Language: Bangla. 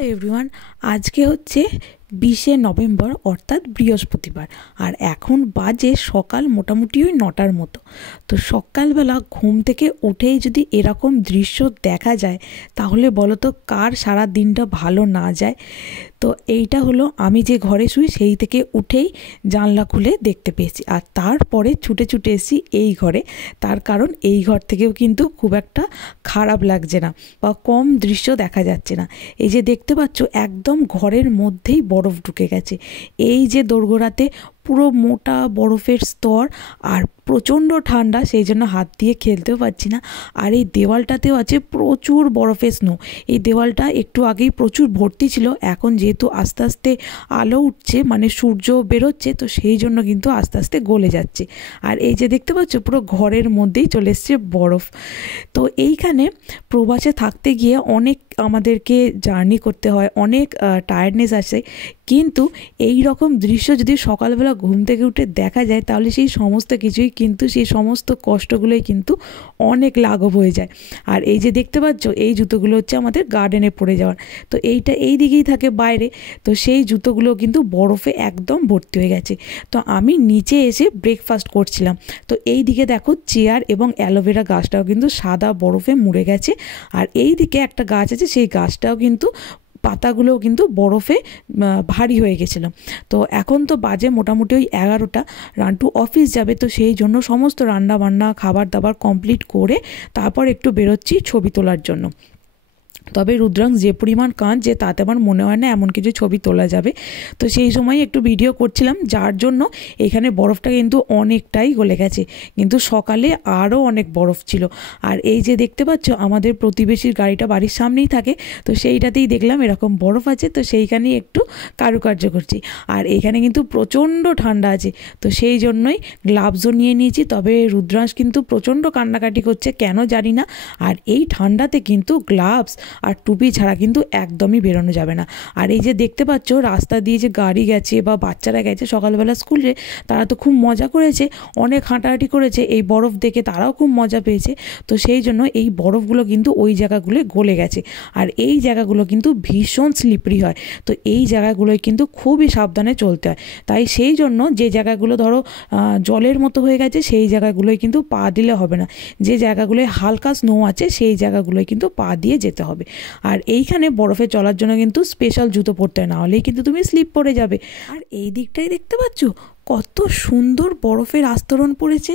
হ্যালো এভরিওয়ান, আজকে হচ্ছে 20শে নভেম্বর অর্থাৎ বৃহস্পতিবার। আর এখন বাজে সকাল মোটামুটি ওই 9টার মতো। তো সকালবেলা ঘুম থেকে উঠেই যদি এরকম দৃশ্য দেখা যায় তাহলে বলো তো কার সারা দিনটা ভালো না যায়। তো এইটা হলো আমি যে ঘরে শুই সেই থেকে উঠেই জানলা খুলে দেখতে পেয়েছি, আর তারপরে ছুটে ছুটে এসেছি এই ঘরে। তার কারণ এই ঘর থেকেও কিন্তু খুব একটা খারাপ লাগছে না বা কম দৃশ্য দেখা যাচ্ছে না। এই যে দেখতে পাচ্ছ একদম ঘরের মধ্যেই বরফ ঢুকে গেছে। এই যে দোরগোড়াতে পুরো মোটা বরফের স্তর, আর প্রচণ্ড ঠান্ডা, সেই জন্য হাত দিয়ে খেলতেও পারছি না। আর এই দেওয়ালটাতেও আছে প্রচুর বরফের স্নো। এই দেওয়ালটা একটু আগেই প্রচুর ভর্তি ছিল, এখন যেহেতু আস্তে আস্তে আলো উঠছে মানে সূর্য বেরোচ্ছে, তো সেই জন্য কিন্তু আস্তে আস্তে গলে যাচ্ছে। আর এই যে দেখতে পাচ্ছ পুরো ঘরের মধ্যেই চলে এসছে বরফ। তো এইখানে প্রবাসে থাকতে গিয়ে অনেক আমাদেরকে জার্নি করতে হয়, অনেক টায়ার্ডনেস আসে, কিন্তু এই রকম দৃশ্য যদি সকালবেলা ঘুম থেকে উঠে দেখা যায় তাহলে সেই সমস্ত কিছুই কিন্তু, সেই সমস্ত কষ্টগুলোই কিন্তু অনেক লাঘব হয়ে যায়। আর এই যে দেখতে পাচ্ছ এই জুতোগুলো হচ্ছে আমাদের গার্ডেনে পড়ে যাওয়ার, তো এইটা এই দিকেই থাকে বাইরে, তো সেই জুতোগুলো কিন্তু বরফে একদম ভর্তি হয়ে গেছে। তো আমি নিচে এসে ব্রেকফাস্ট করছিলাম, তো এই দিকে দেখো চেয়ার এবং অ্যালোভেরা গাছটাও কিন্তু সাদা বরফে মুড়ে গেছে। আর এই দিকে একটা গাছ আছে, সেই গাছটাও কিন্তু পাতাগুলোও কিন্তু বরফে ভারী হয়ে গেছিলো। তো এখন তো বাজে মোটামুটি ওই 11টা, রান্টু অফিস যাবে, তো সেই জন্য সমস্ত রান্না বান্না খাবার দাবার কমপ্লিট করে তারপর একটু বেরোচ্ছি ছবি তোলার জন্য। তবে রুদ্রাংশ যে পরিমাণ কাঁদছে তাতে আমার মনে হয় না এমন কিছু ছবি তোলা যাবে। তো সেই সময় একটু ভিডিও করছিলাম, যার জন্য এখানে বরফটা কিন্তু অনেকটাই গলে গেছে, কিন্তু সকালে আরও অনেক বরফ ছিল। আর এই যে দেখতে পাচ্ছ আমাদের প্রতিবেশীর গাড়িটা বাড়ির সামনেই থাকে, তো সেইটাতেই দেখলাম এরকম বরফ আছে, তো সেইখানেই একটু কারুকার্য করছি। আর এখানে কিন্তু প্রচণ্ড ঠান্ডা আছে, তো সেই জন্যই গ্লাভসও নিয়ে নিয়েছি। তবে রুদ্রাংশ কিন্তু প্রচণ্ড কান্নাকাটি করছে, কেন জানি না। আর এই ঠান্ডাতে কিন্তু গ্লাভস আর টুপি ছাড়া কিন্তু একদমই বেরোনো যাবে না। আর এই যে দেখতে পাচ্ছ রাস্তা দিয়ে যে গাড়ি গেছে বা বাচ্চারা গেছে সকালবেলা স্কুলে, তারা তো খুব মজা করেছে, অনেক হাঁটাহাঁটি করেছে, এই বরফ দেখে তারাও খুব মজা পেয়েছে। তো সেই জন্য এই বরফগুলো কিন্তু ওই জায়গাগুলো গলে গেছে, আর এই জায়গাগুলো কিন্তু ভীষণ স্লিপারি হয়। তো এই জায়গাগুলোয় কিন্তু খুবই সাবধানে চলতে হয়। তাই সেই জন্য যে জায়গাগুলো ধরো জলের মতো হয়ে গেছে সেই জায়গাগুলোয় কিন্তু পা দিলে হবে না, যে জায়গাগুলোয় হালকা স্নো আছে সেই জায়গাগুলোয় কিন্তু পা দিয়ে যেতে হবে। আর এইখানে বরফে চলার জন্য কিন্তু স্পেশাল জুতো পরতে হয়, না হলেই কিন্তু তুমি স্লিপ পরে যাবে। আর এই দিকটাই দেখতে পাচ্ছ কত সুন্দর বরফের আস্তরণ পড়েছে।